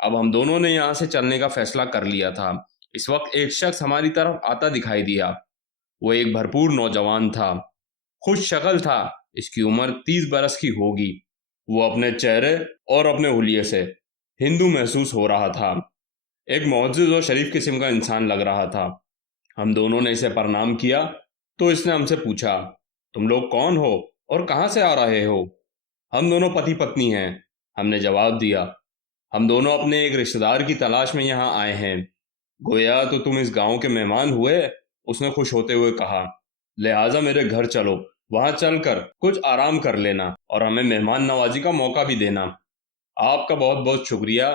अब हम दोनों ने यहाँ से चलने का फैसला कर लिया था। इस वक्त एक शख्स हमारी तरफ आता दिखाई दिया। वो एक भरपूर नौजवान था, खुश शक्ल था। इसकी उम्र 30 बरस की होगी। वो अपने चेहरे और अपने हुलिये से हिंदू महसूस हो रहा था। एक मुअज़्ज़िज़ और शरीफ किस्म का इंसान लग रहा था। हम दोनों ने इसे प्रणाम किया तो इसने हमसे पूछा, तुम लोग कौन हो और कहाँ से आ रहे हो? हम दोनों पति पत्नी हैं, हमने जवाब दिया। हम दोनों अपने एक रिश्तेदार की तलाश में यहाँ आए हैं। गोया तो तुम इस गांव के मेहमान हुए, उसने खुश होते हुए कहा। लिहाजा मेरे घर चलो, वहां चलकर कुछ आराम कर लेना और हमें मेहमान नवाजी का मौका भी देना। आपका बहुत बहुत शुक्रिया,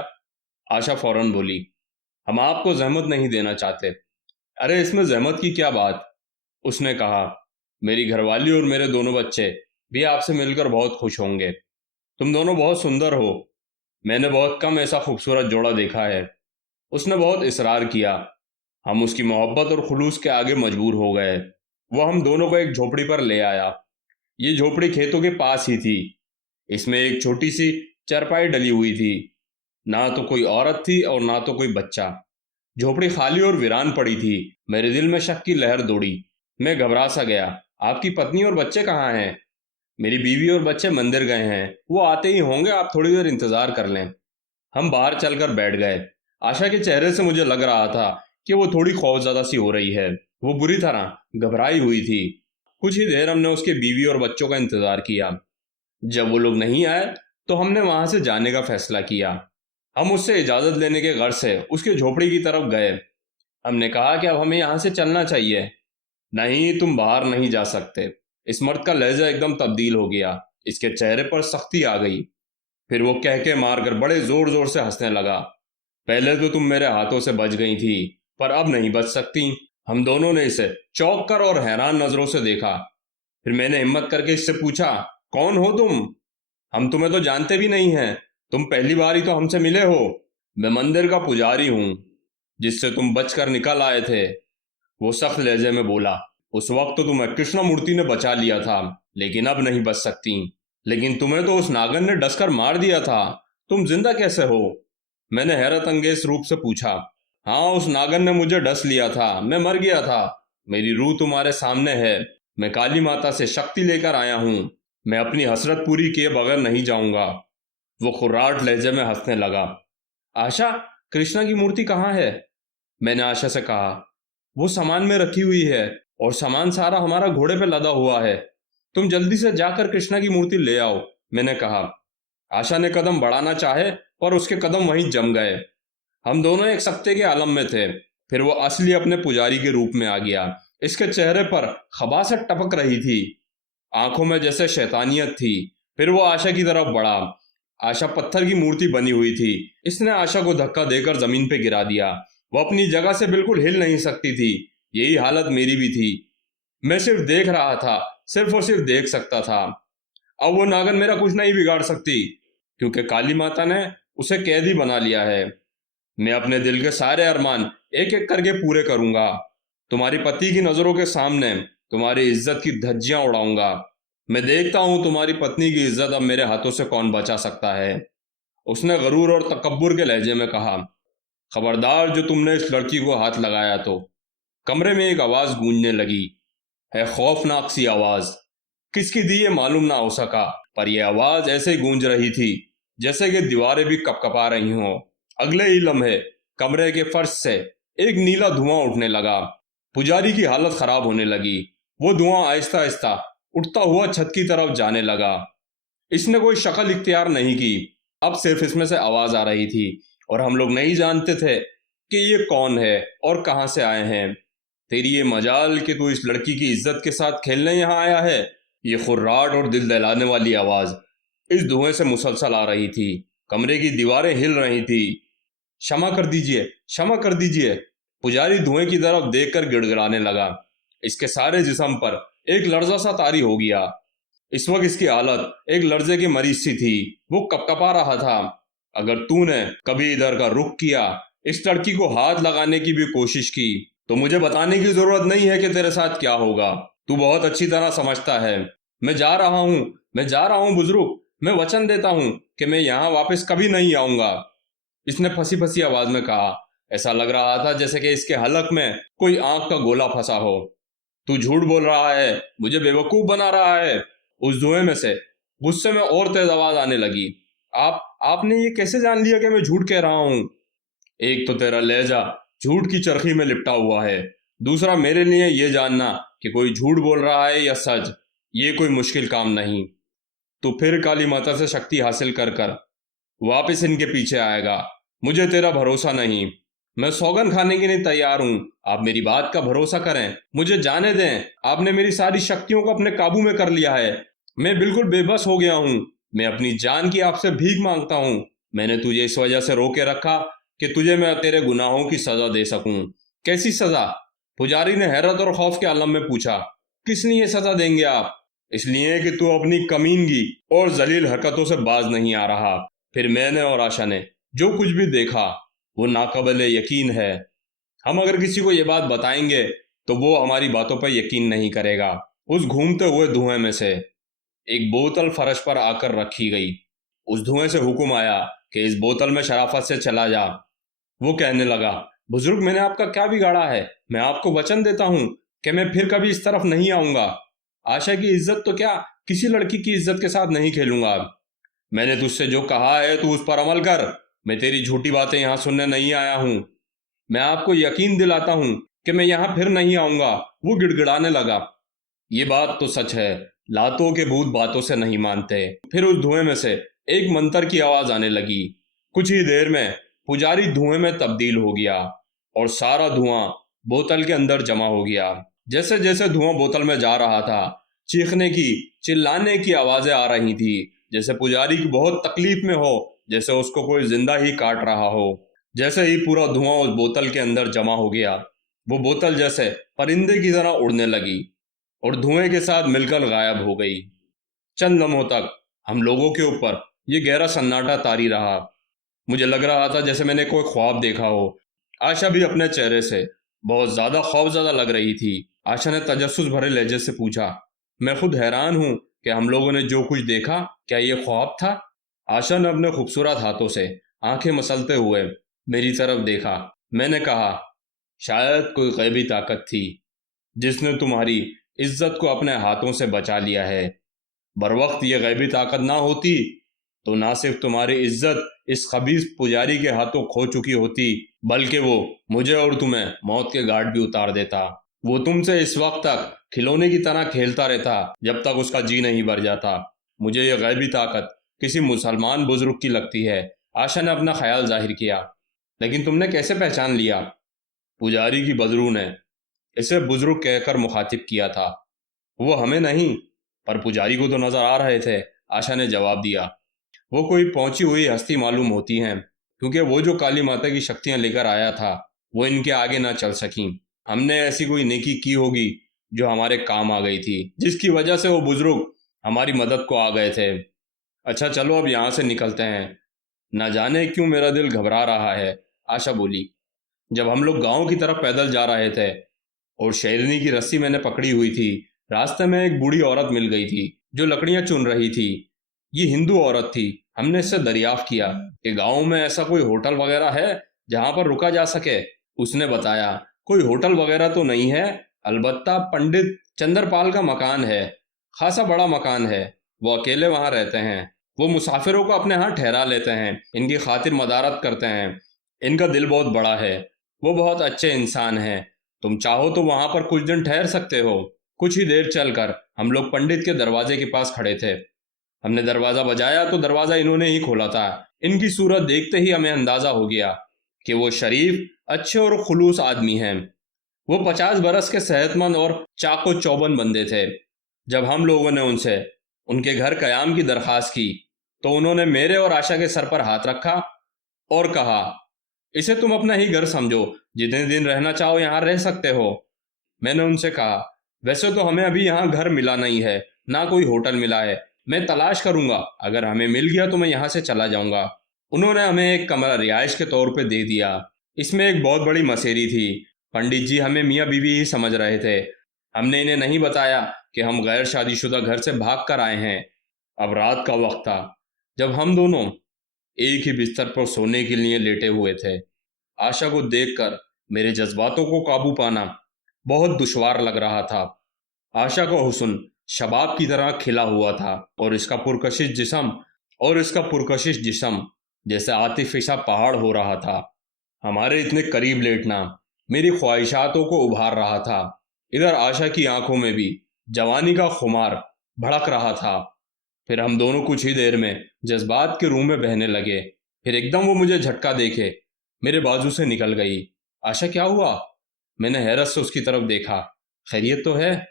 आशा फौरन बोली। हम आपको जहमत नहीं देना चाहते। अरे इसमें जहमत की क्या बात, उसने कहा। मेरी घरवाली और मेरे दोनों बच्चे भी आपसे मिलकर बहुत खुश होंगे। तुम दोनों बहुत सुंदर हो। मैंने बहुत कम ऐसा खूबसूरत जोड़ा देखा है। उसने बहुत इसरार किया। हम उसकी मोहब्बत और खुलूस के आगे मजबूर हो गए। वो हम दोनों को एक झोपड़ी पर ले आया। ये झोपड़ी खेतों के पास ही थी। इसमें एक छोटी सी चरपाई डली हुई थी। ना तो कोई औरत थी और ना तो कोई बच्चा। झोपड़ी खाली और वीरान पड़ी थी। मेरे दिल में शक की लहर दौड़ी। मैं घबरा सा गया। आपकी पत्नी और बच्चे कहाँ हैं? मेरी बीवी और बच्चे मंदिर गए हैं, वो आते ही होंगे, आप थोड़ी देर इंतजार कर लें। हम बाहर चलकर बैठ गए। आशा के चेहरे से मुझे लग रहा था कि वो थोड़ी खौफजदा सी हो रही है। वो बुरी तरह घबराई हुई थी। कुछ ही देर हमने उसके बीवी और बच्चों का इंतजार किया। जब वो लोग नहीं आए तो हमने वहां से जाने का फैसला किया। हम उससे इजाजत लेने के गर्ज से उसके झोपड़ी की तरफ गए। हमने कहा कि अब हमें यहाँ से चलना चाहिए। नहीं, तुम बाहर नहीं जा सकते। इस मर्द का लहजा एकदम तब्दील हो गया। इसके चेहरे पर सख्ती आ गई। फिर वो कह के मारकर बड़े जोर जोर से हंसने लगा। पहले तो तुम मेरे हाथों से बच गई थी, पर अब नहीं बच सकती। हम दोनों ने इसे चौंक कर और हैरान नजरों से देखा। फिर मैंने हिम्मत करके इससे पूछा, कौन हो तुम? हम तुम्हें तो जानते भी नहीं हैं। तुम पहली बार ही तो हमसे मिले हो। मैं मंदिर का पुजारी हूँ, जिससे तुम बचकर निकल आए थे, वो सख्त लहजे में बोला। उस वक्त तो तुम्हें कृष्ण मूर्ति ने बचा लिया था, लेकिन अब नहीं बच सकती। लेकिन तुम्हें तो उस नागन ने डसकर मार दिया था, तुम जिंदा कैसे हो? मैंने हैरत अंगेज रूप से पूछा। हाँ, उस नागन ने मुझे डस लिया था, मैं मर गया था। मेरी रूह तुम्हारे सामने है। मैं काली माता से शक्ति लेकर आया हूँ। मैं अपनी हसरत पूरी किए बगैर नहीं जाऊंगा। वो खुर्राट लहजे में हंसने लगा। आशा, कृष्णा की मूर्ति कहाँ है? मैंने आशा से कहा। वो सामान में रखी हुई है, और सामान सारा हमारा घोड़े पे लदा हुआ है। तुम जल्दी से जाकर कृष्णा की मूर्ति ले आओ, मैंने कहा। आशा ने कदम बढ़ाना चाहे, पर उसके कदम वहीं जम गए। हम दोनों एक सख्ते के आलम में थे। फिर वो असली अपने पुजारी के रूप में आ गया। इसके चेहरे पर खबासत टपक रही थी, आंखों में जैसे शैतानियत थी। फिर वो आशा की तरफ बढ़ा। आशा पत्थर की मूर्ति बनी हुई थी। इसने आशा को धक्का देकर जमीन पे गिरा दिया। वो अपनी जगह से बिल्कुल हिल नहीं सकती थी। यही हालत मेरी भी थी। मैं सिर्फ देख रहा था, सिर्फ और सिर्फ देख सकता था। अब वो नागन मेरा कुछ नहीं बिगाड़ सकती, क्योंकि काली माता ने उसे कैदी बना लिया है। मैं अपने दिल के सारे अरमान एक एक करके पूरे करूंगा। तुम्हारी पति की नजरों के सामने तुम्हारी इज्जत की धज्जियां उड़ाऊंगा। मैं देखता हूं तुम्हारी पत्नी की इज्जत अब मेरे हाथों से कौन बचा सकता है, उसने गरूर और तकब्बुर के लहजे में कहा। खबरदार, जो तुमने इस लड़की को हाथ लगाया तो। कमरे में एक आवाज गूंजने लगी, है खौफनाक सी आवाज। किसकी दी ये मालूम ना हो सका, पर यह आवाज ऐसे ही गूंज रही थी जैसे कि दीवारें भी कपकपा रही हों। अगले ही लम्हे कमरे के फर्श से एक नीला धुआं उठने लगा। पुजारी की हालत खराब होने लगी। वो धुआं आहिस्ता आहिस्ता उठता हुआ छत की तरफ जाने लगा। इसने कोई शक्ल इख्तियार नहीं की। अब सिर्फ इसमें से आवाज आ रही थी, और हम लोग नहीं जानते थे कि ये कौन है और कहां से आए हैं। तेरी ये मजाल कि तू इस लड़की की इज्जत के साथ खेलने यहाँ आया है। ये खुर्राट और दिल दहलाने वाली आवाज इस धुएं से मुसलसल आ रही थी। कमरे की दीवारें हिल रही थी। क्षमा कर दीजिए, क्षमा कर दीजिए। पुजारी धुएं की तरफ देखकर गिड़गिड़ाने लगा। इसके सारे जिस्म पर एक लर्जा सा तारी हो गया। इस वक्त इसकी हालत एक लर्जे की मरीज सी थी। वो कपकपा रहा था। अगर तूने कभी इधर का रुख किया, इस लड़की को हाथ लगाने की भी कोशिश की, तो मुझे बताने की जरूरत नहीं है कि तेरे साथ क्या होगा। तू बहुत अच्छी तरह समझता है। मैं जा रहा हूँ, मैं जा रहा हूँ बुजुर्ग। मैं वचन देता हूँ कि मैं यहाँ वापस कभी नहीं आऊंगा। इसने फंसी फंसी आवाज में कहा। ऐसा लग रहा था जैसे कि इसके हलक में कोई आंख का गोला फंसा हो। तू झूठ बोल रहा है, मुझे बेवकूफ बना रहा है। उस धुएं में से गुस्से में और तेज आवाज आने लगी। आपने ये कैसे जान लिया कि मैं झूठ कह रहा हूं? एक तो तेरा लहजा झूठ की चरखी में लिपटा हुआ है, दूसरा मेरे लिए ये जानना कि कोई झूठ बोल रहा है या सच, ये कोई मुश्किल काम नहीं। तू फिर काली माता से शक्ति हासिल कर कर वापस इनके पीछे आएगा। मुझे तेरा भरोसा नहीं। मैं सौगन खाने के लिए तैयार हूं। आप मेरी बात का भरोसा करें, मुझे जाने दें। आपने मेरी सारी शक्तियों को अपने काबू में कर लिया है। मैं बिल्कुल बेबस हो गया हूं। मैं अपनी जान की आपसे भीख मांगता हूं। मैंने तुझे इस वजह से रोके रखा कि तुझे मैं तेरे गुनाहों की सजा दे सकूं। कैसी सजा? पुजारी ने हैरत और खौफ के आलम में पूछा। किस लिए सजा देंगे आप? इसलिए कि तू अपनी कमीनगी और जलील हरकतों से बाज नहीं आ रहा। फिर मैंने और आशा ने जो कुछ भी देखा वो नाकाबिले यकीन है। हम अगर किसी को ये बात बताएंगे तो वो हमारी बातों पर यकीन नहीं करेगा। उस घूमते हुए धुएं में से एक बोतल फर्श पर आकर रखी गई। उस धुएं से हुक्म आया कि इस बोतल में शराफत से चला जा। वो कहने लगा, बुजुर्ग, मैंने आपका क्या बिगाड़ा है? मैं आपको वचन देता हूं कि मैं फिर कभी इस तरफ नहीं आऊंगा। आशा की इज्जत तो क्या, किसी लड़की की इज्जत के साथ नहीं खेलूंगा। मैंने तुझसे जो कहा है तू उस पर अमल कर। मैं तेरी झूठी बातें यहां सुनने नहीं आया हूं। मैं आपको यकीन दिलाता हूं कि मैं यहां फिर नहीं आऊंगा। वो गिड़गिड़ाने लगा। ये बात तो सच है, लातों के भूत बातों से नहीं मानते। फिर उस धुएं में से एक मंत्र की आवाज आने लगी। कुछ ही देर में पुजारी धुएं में तब्दील हो गया और सारा धुआं बोतल के अंदर जमा हो गया। जैसे जैसे धुआं बोतल में जा रहा था, चीखने की, चिल्लाने की आवाजें आ रही थी, जैसे पुजारी की बहुत तकलीफ में हो, जैसे उसको कोई जिंदा ही काट रहा हो। जैसे ही पूरा धुआं उस बोतल के अंदर जमा हो गया, वो बोतल जैसे परिंदे की तरह उड़ने लगी और धुएं के साथ मिलकर गायब हो गई। चंद लम्हों तक हम लोगों के ऊपर ये गहरा सन्नाटा तारी रहा। मुझे लग रहा था जैसे मैंने कोई ख्वाब देखा हो। आशा भी अपने चेहरे से बहुत ज्यादा खौफजदा लग रही थी। आशा ने तजस्सुस भरे लहजे से पूछा, मैं खुद हैरान हूं कि हम लोगों ने जो कुछ देखा, क्या ये ख्वाब था? आशा ने अपने खूबसूरत हाथों से आंखें मसलते हुए मेरी तरफ देखा। मैंने कहा, शायद कोई गैबी ताकत थी जिसने तुम्हारी इज्जत को अपने हाथों से बचा लिया है। बरवक्त ये गैबी ताकत ना होती तो ना सिर्फ तुम्हारी इज्जत इस खबीस पुजारी के हाथों खो चुकी होती, बल्कि वो मुझे और तुम्हें मौत के घाट भी उतार देता। वो तुमसे इस वक्त तक खिलौने की तरह खेलता रहता जब तक उसका जी नहीं भर जाता। मुझे ये गैबी ताकत किसी मुसलमान बुजुर्ग की लगती है। आशा ने अपना ख्याल जाहिर किया। लेकिन तुमने कैसे पहचान लिया? पुजारी की बदरू ने इसे बुजुर्ग कहकर मुखातिब किया था। वो हमें नहीं, पर पुजारी को तो नजर आ रहे थे, आशा ने जवाब दिया। वो कोई पहुंची हुई हस्ती मालूम होती हैं, क्योंकि वो जो काली माता की शक्तियां लेकर आया था वो इनके आगे ना चल सकी। हमने ऐसी कोई नेकी की होगी जो हमारे काम आ गई थी, जिसकी वजह से वो बुजुर्ग हमारी मदद को आ गए थे। अच्छा चलो अब यहाँ से निकलते हैं। न जाने क्यों मेरा दिल घबरा रहा है, आशा बोली। जब हम लोग गांव की तरफ पैदल जा रहे थे और शेरनी की रस्सी मैंने पकड़ी हुई थी, रास्ते में एक बूढ़ी औरत मिल गई थी जो लकड़ियां चुन रही थी। ये हिंदू औरत थी। हमने इससे दरियाफ्त किया कि गांव में ऐसा कोई होटल वगैरह है जहां पर रुका जा सके। उसने बताया, कोई होटल वगैरह तो नहीं है, अलबत्ता पंडित चंद्रपाल का मकान है। खासा बड़ा मकान है। वो अकेले वहां रहते हैं। वो मुसाफिरों को अपने यहाँ ठहरा लेते हैं, इनकी खातिर मदारत करते हैं। इनका दिल बहुत बड़ा है। वो बहुत अच्छे इंसान हैं। तुम चाहो तो वहां पर कुछ दिन ठहर सकते हो। कुछ ही देर चलकर हम लोग पंडित के दरवाजे के पास खड़े थे। हमने दरवाजा बजाया तो दरवाजा इन्होंने ही खोला था। इनकी सूरत देखते ही हमें अंदाजा हो गया कि वो शरीफ, अच्छे और खुलूस आदमी हैं। वो 50 बरस के सेहतमंद और चाको चौबंद बंदे थे। जब हम लोगों ने उनसे उनके घर कयाम की दरखास्त की तो उन्होंने मेरे और आशा के सर पर हाथ रखा और कहा, इसे तुम अपना ही घर समझो, जितने दिन रहना चाहो यहाँ रह सकते हो। मैंने उनसे कहा, वैसे तो हमें अभी यहाँ घर मिला नहीं है, ना कोई होटल मिला है। मैं तलाश करूंगा, अगर हमें मिल गया तो मैं यहाँ से चला जाऊंगा। उन्होंने हमें एक कमरा रिहाइश के तौर पे दे दिया। इसमें एक बहुत बड़ी मसेरी थी। पंडित जी हमें मियाँ बीवी ही समझ रहे थे। हमने इन्हें नहीं बताया कि हम गैर शादीशुदा घर से भाग कर आए हैं। अब रात का वक्त था जब हम दोनों एक ही बिस्तर पर सोने के लिए लेटे हुए थे। आशा को देखकर मेरे जज्बातों को काबू पाना बहुत दुश्वार लग रहा था। आशा का हुस्न शबाब की तरह खिला हुआ था और इसका पुरकशिश जिस्म जैसे आतिफिशा पहाड़ हो रहा था। हमारे इतने करीब लेटना मेरी ख्वाहिशातों को उभार रहा था। इधर आशा की आंखों में भी जवानी का खुमार भड़क रहा था। फिर हम दोनों कुछ ही देर में जज्बात के रूह में बहने लगे। फिर एकदम वो मुझे झटका देके मेरे बाजू से निकल गई। आशा, क्या हुआ? मैंने हैरत से उसकी तरफ देखा। खैरियत तो है?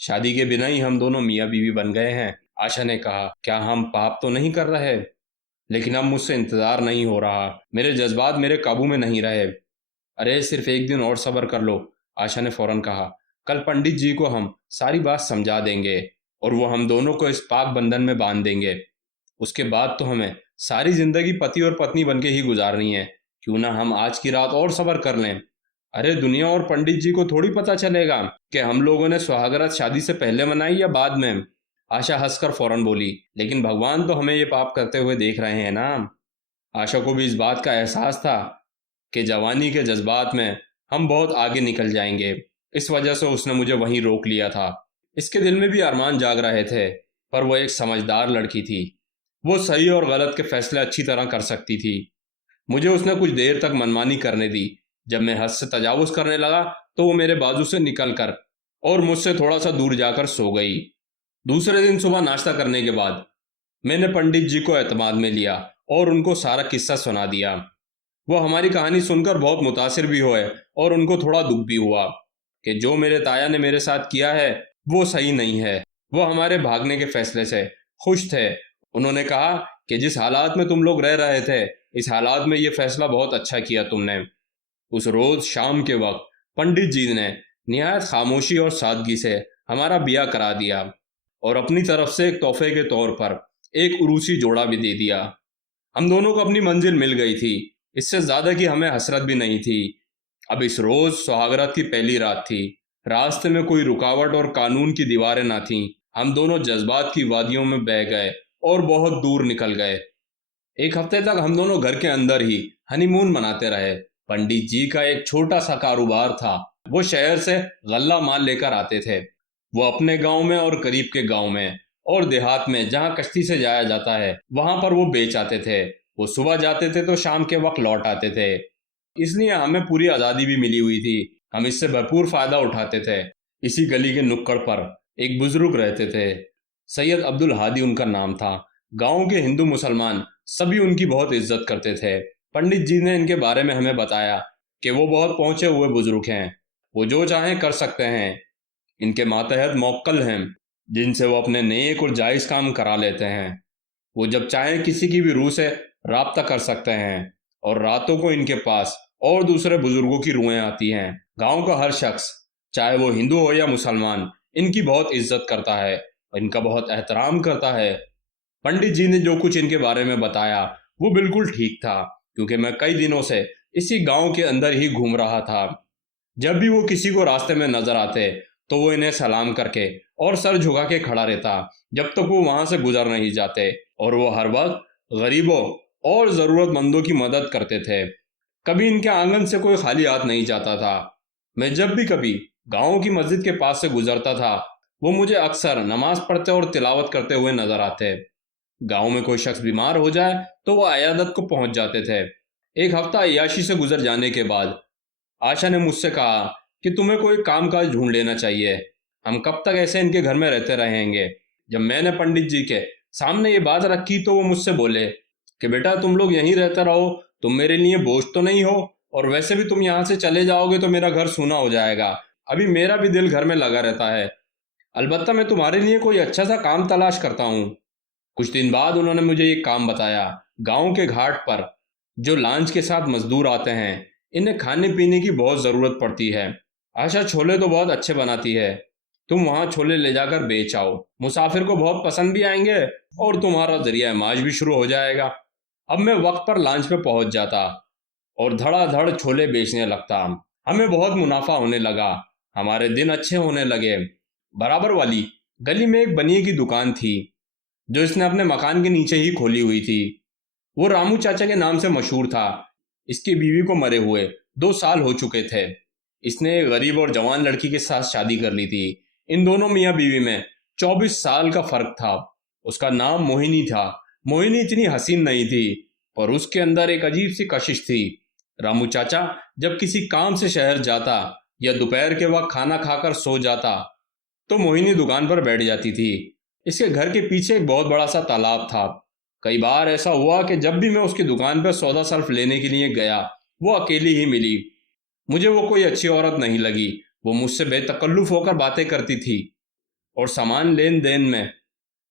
शादी के बिना ही हम दोनों मियाँ बीवी बन गए हैं, आशा ने कहा। क्या हम पाप तो नहीं कर रहे? लेकिन अब मुझसे इंतजार नहीं हो रहा। मेरे जज्बात मेरे काबू में नहीं रहे। अरे सिर्फ एक दिन और सब्र कर लो, आशा ने फौरन कहा। कल पंडित जी को हम सारी बात समझा देंगे और वो हम दोनों को इस पाक बंधन में बांध देंगे। उसके बाद तो हमें सारी जिंदगी पति और पत्नी बनके ही गुजारनी है। क्यों ना हम आज की रात और सब्र कर लें। अरे दुनिया और पंडित जी को थोड़ी पता चलेगा कि हम लोगों ने सुहागरात शादी से पहले मनाई या बाद में। आशा हंसकर फौरन बोली, लेकिन भगवान तो हमें ये पाप करते हुए देख रहे हैं ना। आशा को भी इस बात का एहसास था कि जवानी के जज्बात में हम बहुत आगे निकल जाएंगे। इस वजह से उसने मुझे वहीं रोक लिया था। इसके दिल में भी अरमान जाग रहे थे, पर वो एक समझदार लड़की थी। वो सही और गलत के फैसले अच्छी तरह कर सकती थी। मुझे उसने कुछ देर तक मनमानी करने दी। जब मैं हद से तजावुज करने लगा तो वो मेरे बाजू से निकल कर और मुझसे थोड़ा सा दूर जाकर सो गई। दूसरे दिन सुबह नाश्ता करने के बाद मैंने पंडित जी को एतमाद में लिया और उनको सारा किस्सा सुना दिया। वो हमारी कहानी सुनकर बहुत मुतासिर भी हुए और उनको थोड़ा दुख भी हुआ कि जो मेरे ताया ने मेरे साथ किया है वो सही नहीं है। वो हमारे भागने के फैसले से खुश थे। उन्होंने कहा कि जिस हालात में तुम लोग रह रहे थे, इस हालात में ये फैसला बहुत अच्छा किया तुमने। उस रोज शाम के वक्त पंडित जी ने निहायत खामोशी और सादगी से हमारा ब्याह करा दिया और अपनी तरफ से एक तोहफे के तौर पर एक उरूसी जोड़ा भी दे दिया। हम दोनों को अपनी मंजिल मिल गई थी। इससे ज्यादा की हमें हसरत भी नहीं थी। अब इस रोज सुहागरात की पहली रात थी। रास्ते में कोई रुकावट और कानून की दीवारें ना थीं। हम दोनों जज्बात की वादियों में बह गए और बहुत दूर निकल गए। एक हफ्ते तक हम दोनों घर के अंदर ही हनीमून मनाते रहे। पंडित जी का एक छोटा सा कारोबार था। वो शहर से गल्ला माल लेकर आते थे। वो अपने गांव में और करीब के गांव में और देहात में जहां कश्ती से जाया जाता है वहां पर वो बेच आते थे। वो सुबह जाते थे तो शाम के वक्त लौट आते थे। इसलिए हमें पूरी आज़ादी भी मिली हुई थी। हम इससे भरपूर फायदा उठाते थे। इसी गली के नुक्कड़ पर एक बुजुर्ग रहते थे। सैयद अब्दुल हादी उनका नाम था। गांव के हिंदू मुसलमान सभी उनकी बहुत इज्जत करते थे। पंडित जी ने इनके बारे में हमें बताया कि वो बहुत पहुंचे हुए बुजुर्ग हैं। वो जो चाहें कर सकते हैं। इनके मातहत मौक्कल हैं जिनसे वो अपने नेक और जायज़ काम करा लेते हैं। वो जब चाहें किसी की भी रूह से राब्ता कर सकते हैं और रातों को इनके पास और दूसरे बुजुर्गों की रूहें आती हैं। गांव का हर शख्स, चाहे वो हिंदू हो या मुसलमान, इनकी बहुत इज्जत करता है और इनका बहुत एहतराम करता है। पंडित जी ने जो कुछ इनके बारे में बताया वो बिल्कुल ठीक था, क्योंकि मैं कई दिनों से इसी गांव के अंदर ही घूम रहा था। जब भी वो किसी को रास्ते में नजर आते तो वो इन्हें सलाम करके और सर झुका के खड़ा रहता जब तक वो वहां से गुजर नहीं जाते। और वो हर वक्त गरीबों और जरूरतमंदों की मदद करते थे। कभी इनके आंगन से कोई खाली हाथ नहीं जाता था। मैं जब भी कभी गांव की मस्जिद के पास से गुजरता था वो मुझे अक्सर नमाज पढ़ते और तिलावत करते हुए नजर आते। गांव में कोई शख्स बीमार हो जाए तो वो अयादत को पहुंच जाते थे। एक हफ्ता अय्याशी से गुजर जाने के बाद आशा ने मुझसे कहा कि तुम्हें कोई काम काज ढूंढ लेना चाहिए। हम कब तक ऐसे इनके घर में रहते रहेंगे। जब मैंने पंडित जी के सामने ये बात रखी तो वो मुझसे बोले कि बेटा तुम लोग यहीं रहते रहो, तुम मेरे लिए बोझ तो नहीं हो, और वैसे भी तुम यहाँ से चले जाओगे तो मेरा घर सूना हो जाएगा। अभी मेरा भी दिल घर में लगा रहता है। अलबत्ता मैं तुम्हारे लिए कोई अच्छा सा काम तलाश करता हूँ। कुछ दिन बाद उन्होंने मुझे एक काम बताया। गांव के घाट पर जो लांच के साथ मजदूर आते हैं, इन्हें खाने पीने की बहुत ज़रूरत पड़ती है। आशा छोले तो बहुत अच्छे बनाती है। तुम वहाँ छोले ले जाकर बेच आओ। मुसाफिर को बहुत पसंद भी आएंगे और तुम्हारा जरिया माश भी शुरू हो जाएगा। अब मैं वक्त पर लांच पे पहुंच जाता और धड़ाधड़ छोले बेचने लगता। हमें बहुत मुनाफा होने लगा। हमारे दिन अच्छे होने लगे। बराबर वाली गली में एक बनिए की दुकान थी जो इसने अपने मकान के नीचे ही खोली हुई थी। वो रामू चाचा के नाम से मशहूर था। इसकी बीवी को मरे हुए 2 साल हो चुके थे। इसने एक गरीब और जवान लड़की के साथ शादी कर ली थी। इन दोनों मियाँ बीवी में 24 साल का फर्क था। उसका नाम मोहिनी था। मोहिनी इतनी हसीन नहीं थी, पर उसके अंदर एक अजीब सी कशिश थी। रामू चाचा जब किसी काम से शहर जाता या दोपहर के वक्त खाना खाकर सो जाता, तो मोहिनी दुकान पर बैठ जाती थी। इसके घर के पीछे एक बहुत बड़ा सा तालाब था। कई बार ऐसा हुआ कि जब भी मैं उसकी दुकान पर सौदा सर्फ लेने के लिए गया, वो अकेली ही मिली। मुझे वो कोई अच्छी औरत नहीं लगी। वो मुझसे बेतकल्लुफ होकर बातें करती थी और सामान लेन देन में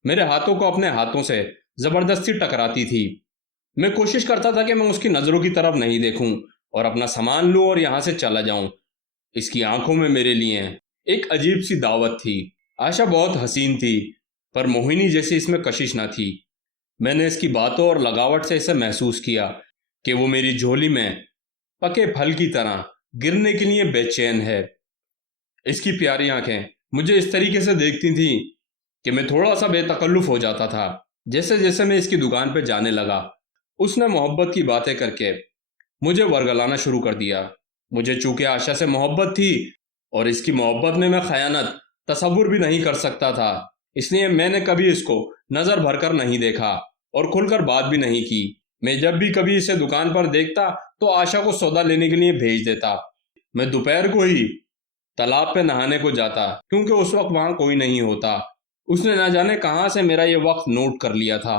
मेरे हाथों को अपने हाथों से जबरदस्ती टकराती थी। मैं कोशिश करता था कि मैं उसकी नज़रों की तरफ नहीं देखूं और अपना सामान लूं और यहां से चला जाऊं। इसकी आंखों में मेरे लिए एक अजीब सी दावत थी। आशा बहुत हसीन थी, पर मोहिनी जैसी इसमें कशिश न थी। मैंने इसकी बातों और लगावट से इसे महसूस किया कि वो मेरी झोली में पके फल की तरह गिरने के लिए बेचैन है। इसकी प्यारी आंखें मुझे इस तरीके से देखती थी कि मैं थोड़ा सा बेतकल्लुफ हो जाता था। जैसे जैसे मैं इसकी दुकान पर जाने लगा, उसने मोहब्बत की बातें करके मुझे वर्गलाना शुरू कर दिया। मुझे चूंकि आशा से मोहब्बत थी और इसकी मोहब्बत में मैं खयानत तसव्वुर भी नहीं कर सकता था, इसलिए मैंने कभी इसको नजर भरकर नहीं देखा और खुलकर बात भी नहीं की। मैं जब भी कभी इसे दुकान पर देखता तो आशा को सौदा लेने के लिए भेज देता। मैं दोपहर को ही तालाब पे नहाने को जाता, क्योंकि उस वक्त वहां कोई नहीं होता। उसने ना जाने कहाँ से मेरा ये वक्त नोट कर लिया था।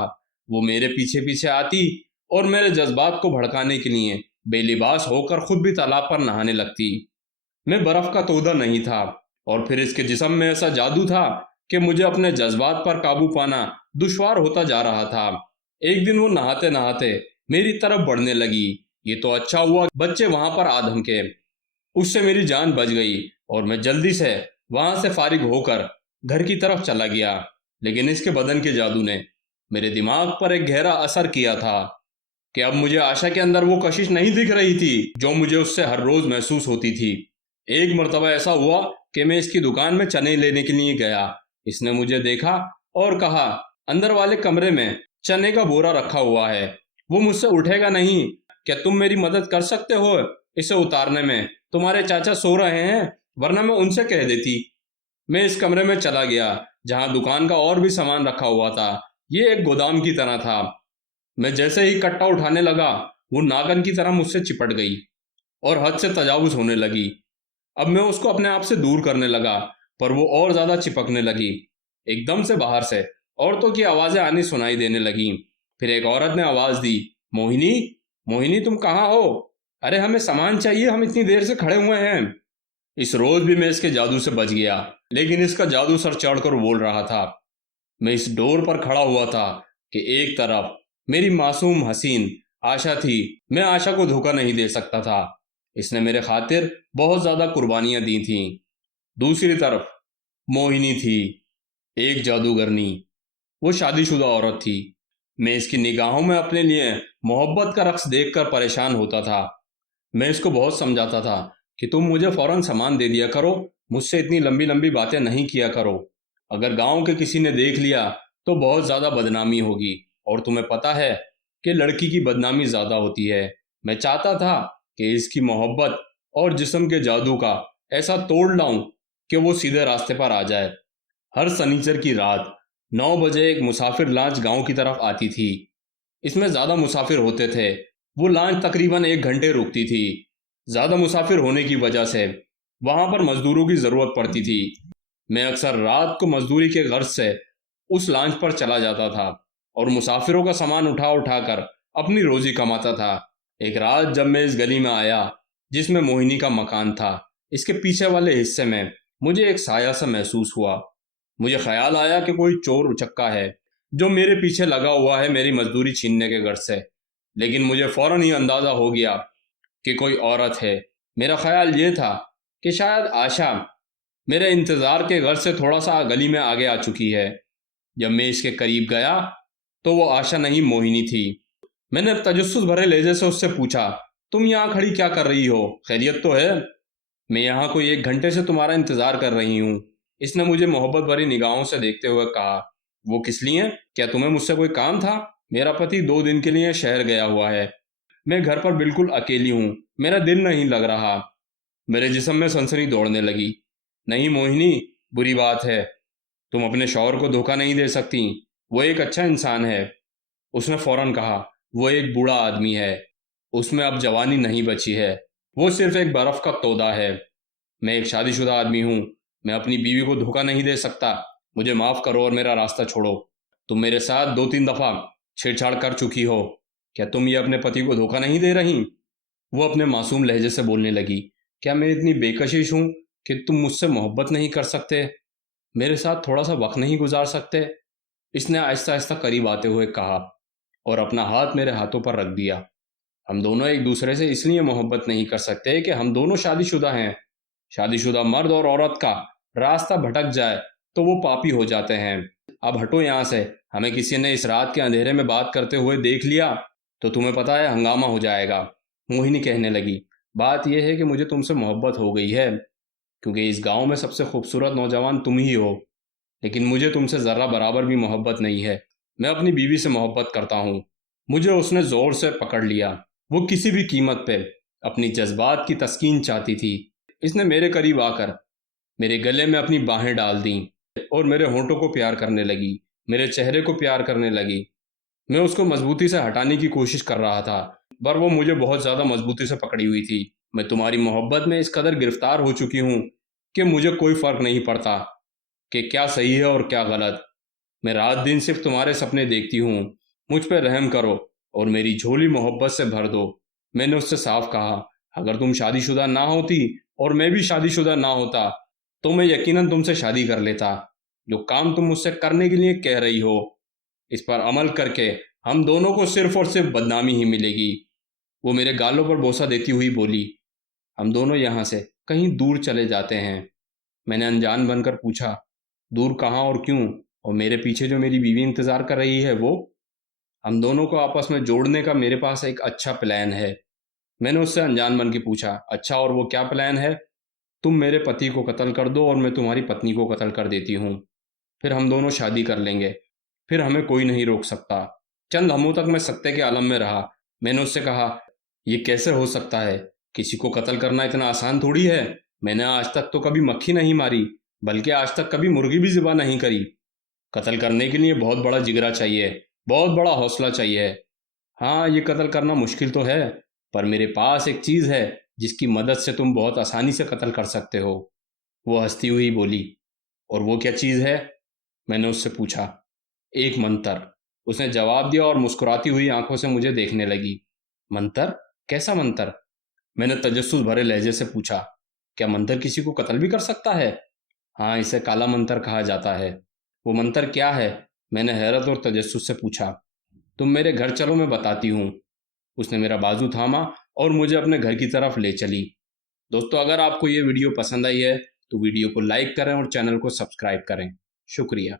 वो मेरे पीछे पीछे आती और मेरे जज्बात को भड़काने के लिए बेलिबास होकर खुद भी तालाब पर नहाने लगती। मैं बर्फ का तोदा नहीं था, और फिर इसके जिस्म में ऐसा जादू था कि मुझे अपने जज्बात पर काबू पाना दुश्वार होता जा रहा था। एक दिन वो नहाते नहाते मेरी तरफ बढ़ने लगी। ये तो अच्छा हुआ बच्चे वहां पर आ धमके। उससे मेरी जान बच गई और मैं जल्दी से वहां से फारिग होकर घर की तरफ चला गया। लेकिन इसके बदन के जादू ने मेरे दिमाग पर एक गहरा असर किया था कि अब मुझे आशा के अंदर वो कशिश नहीं दिख रही थी जो मुझे उससे हर रोज महसूस होती थी। एक मर्तबा ऐसा हुआ कि मैं इसकी दुकान में चने लेने के लिए गया। इसने मुझे देखा और कहा, अंदर वाले कमरे में चने का बोरा रखा हुआ है, वो मुझसे उठेगा नहीं। क्या तुम मेरी मदद कर सकते हो इसे उतारने में? तुम्हारे चाचा सो रहे हैं, वरना मैं उनसे कह देती। मैं इस कमरे में चला गया जहां दुकान का और भी सामान रखा हुआ था। ये एक गोदाम की तरह था। मैं जैसे ही कट्टा उठाने लगा, वो नागन की तरह मुझसे चिपट गई और हद से तजावुज होने लगी। अब मैं उसको अपने आप से दूर करने लगा, पर वो और ज्यादा चिपकने लगी। एकदम से बाहर से औरतों की आवाजें आनी सुनाई देने लगी। फिर एक औरत ने आवाज दी, मोहिनी, मोहिनी तुम कहाँ हो? अरे हमें सामान चाहिए, हम इतनी देर से खड़े हुए हैं। इस रोज भी मैं इसके जादू से बच गया, लेकिन इसका जादू सर चढ़कर बोल रहा था। मैं इस डोर पर खड़ा हुआ था कि एक तरफ मेरी मासूम हसीन आशा थी। मैं आशा को धोखा नहीं दे सकता था। इसने मेरे खातिर बहुत ज्यादा कुर्बानियां दी थीं। दूसरी तरफ मोहिनी थी, एक जादूगरनी। वो शादीशुदा औरत थी। मैं इसकी निगाहों में अपने लिए मोहब्बत का रक्स देखकर परेशान होता था। मैं इसको बहुत समझाता था कि तुम मुझे फौरन सामान दे दिया करो, मुझसे इतनी लंबी लंबी बातें नहीं किया करो। अगर गांव के किसी ने देख लिया तो बहुत ज़्यादा बदनामी होगी, और तुम्हें पता है कि लड़की की बदनामी ज़्यादा होती है। मैं चाहता था कि इसकी मोहब्बत और जिस्म के जादू का ऐसा तोड़ लाऊं कि वो सीधे रास्ते पर आ जाए। हर शनिचर की रात 9 बजे एक मुसाफिर लॉन्च गांव की तरफ आती थी। इसमें ज़्यादा मुसाफिर होते थे। वो लॉन्च तकरीबन 1 घंटे रुकती थी। ज़्यादा मुसाफिर होने की वजह से वहां पर मजदूरों की ज़रूरत पड़ती थी। मैं अक्सर रात को मजदूरी के गर्ज से उस लॉन्च पर चला जाता था और मुसाफिरों का सामान उठा उठा कर अपनी रोजी कमाता था। एक रात जब मैं इस गली में आया जिसमें मोहिनी का मकान था, इसके पीछे वाले हिस्से में मुझे एक साया सा महसूस हुआ। मुझे ख्याल आया कि कोई चोर उचक्का है जो मेरे पीछे लगा हुआ है मेरी मजदूरी छीनने के गर्ज से। लेकिन मुझे फौरन ही अंदाजा हो गया कि कोई औरत है। मेरा ख्याल ये था कि शायद आशा मेरे इंतजार के घर से थोड़ा सा गली में आगे आ चुकी है। जब मैं इसके करीब गया तो वो आशा नहीं, मोहिनी थी। मैंने तजस्सुस भरे लहजे से उससे पूछा, तुम यहाँ खड़ी क्या कर रही हो? खैरियत तो है? मैं यहाँ कोई 1 घंटे से तुम्हारा इंतजार कर रही हूँ। इसने मुझे मोहब्बत भरी निगाहों से देखते हुए कहा। वो किस लिए? क्या तुम्हें मुझसे कोई काम था? मेरा पति 2 दिन के लिए शहर गया हुआ है। मैं घर पर बिल्कुल अकेली हूँ। मेरा दिल नहीं लग रहा। मेरे जिस्म में सनसनी दौड़ने लगी। नहीं मोहिनी, बुरी बात है। तुम अपने शौहर को धोखा नहीं दे सकती। वो एक अच्छा इंसान है। उसने फौरन कहा। वो एक बूढ़ा आदमी है। उसमें अब जवानी नहीं बची है। वो सिर्फ एक बर्फ का तोदा है। मैं एक शादीशुदा आदमी हूँ। मैं अपनी बीवी को धोखा नहीं दे सकता। मुझे माफ करो और मेरा रास्ता छोड़ो। तुम मेरे साथ 2-3 दफा छेड़छाड़ कर चुकी हो। क्या तुम ये अपने पति को धोखा नहीं दे रही? वो अपने मासूम लहजे से बोलने लगी। क्या मैं इतनी बेकशिश हूँ कि तुम मुझसे मोहब्बत नहीं कर सकते? मेरे साथ थोड़ा सा वक्त नहीं गुजार सकते? इसने आहिस्ता आहिस्ता करीब आते हुए कहा और अपना हाथ मेरे हाथों पर रख दिया। हम दोनों एक दूसरे से इसलिए मोहब्बत नहीं कर सकते कि हम दोनों शादीशुदा हैं। शादीशुदा मर्द और औरत का रास्ता भटक जाए तो वो पापी हो जाते हैं। अब हटो यहाँ से। हमें किसी ने इस रात के अंधेरे में बात करते हुए देख लिया तो तुम्हें पता है हंगामा हो जाएगा। मोहिनी कहने लगी। बात यह है कि मुझे तुमसे मोहब्बत हो गई है, क्योंकि इस गांव में सबसे खूबसूरत नौजवान तुम ही हो। लेकिन मुझे तुमसे ज़रा बराबर भी मोहब्बत नहीं है। मैं अपनी बीवी से मोहब्बत करता हूँ। मुझे उसने ज़ोर से पकड़ लिया। वो किसी भी कीमत पे अपनी जज्बात की तस्कीन चाहती थी। इसने मेरे करीब आकर मेरे गले में अपनी बाहें डाल दी और मेरे होंठों को प्यार करने लगी। मेरे चेहरे को प्यार करने लगी। मैं उसको मजबूती से हटाने की कोशिश कर रहा था, पर वो मुझे बहुत ज़्यादा मजबूती से पकड़ी हुई थी। मैं तुम्हारी मोहब्बत में इस कदर गिरफ्तार हो चुकी हूँ कि मुझे कोई फ़र्क नहीं पड़ता कि क्या सही है और क्या गलत। मैं रात दिन सिर्फ तुम्हारे सपने देखती हूँ। मुझ पर रहम करो और मेरी झोली मोहब्बत से भर दो। मैंने उससे साफ कहा, अगर तुम शादीशुदा ना होती और मैं भी शादीशुदा ना होता तो मैं यकीनन तुमसे शादी कर लेता। जो काम तुम मुझसे करने के लिए कह रही हो, इस पर अमल करके हम दोनों को सिर्फ और सिर्फ बदनामी ही मिलेगी। वो मेरे गालों पर बोसा देती हुई बोली। हम दोनों यहाँ से कहीं दूर चले जाते हैं। मैंने अनजान बनकर पूछा, दूर कहाँ और क्यों? और मेरे पीछे जो मेरी बीवी इंतजार कर रही है वो? हम दोनों को आपस में जोड़ने का मेरे पास एक अच्छा प्लान है। मैंने उससे अनजान बन के पूछा, अच्छा और वो क्या प्लान है? तुम मेरे पति को कत्ल कर दो और मैं तुम्हारी पत्नी को कत्ल कर देती हूँ। फिर हम दोनों शादी कर लेंगे। फिर हमें कोई नहीं रोक सकता। चंद हमों तक मैं सत्ते के आलम में रहा। मैंने उससे कहा, यह कैसे हो सकता है? किसी को कत्ल करना इतना आसान थोड़ी है। मैंने आज तक तो कभी मक्खी नहीं मारी, बल्कि आज तक कभी मुर्गी भी ज़िबा नहीं करी। कत्ल करने के लिए बहुत बड़ा जिगरा चाहिए, बहुत बड़ा हौसला चाहिए। हाँ, ये कत्ल करना मुश्किल तो है, पर मेरे पास एक चीज़ है जिसकी मदद से तुम बहुत आसानी से कत्ल कर सकते हो। वो हंसती हुई बोली। और वो क्या चीज़ है? मैंने उससे पूछा। एक मंत्र, उसने जवाब दिया और मुस्कुराती हुई आंखों से मुझे देखने लगी। मंत्र? कैसा मंत्र? मैंने तजस्सुस भरे लहजे से पूछा। क्या मंत्र किसी को कत्ल भी कर सकता है? हाँ, इसे काला मंत्र कहा जाता है। वो मंत्र क्या है? मैंने हैरत और तजस्सुस से पूछा। तुम मेरे घर चलो, मैं बताती हूँ। उसने मेरा बाजू थामा और मुझे अपने घर की तरफ ले चली। दोस्तों, अगर आपको ये वीडियो पसंद आई है तो वीडियो को लाइक करें और चैनल को सब्सक्राइब करें। शुक्रिया।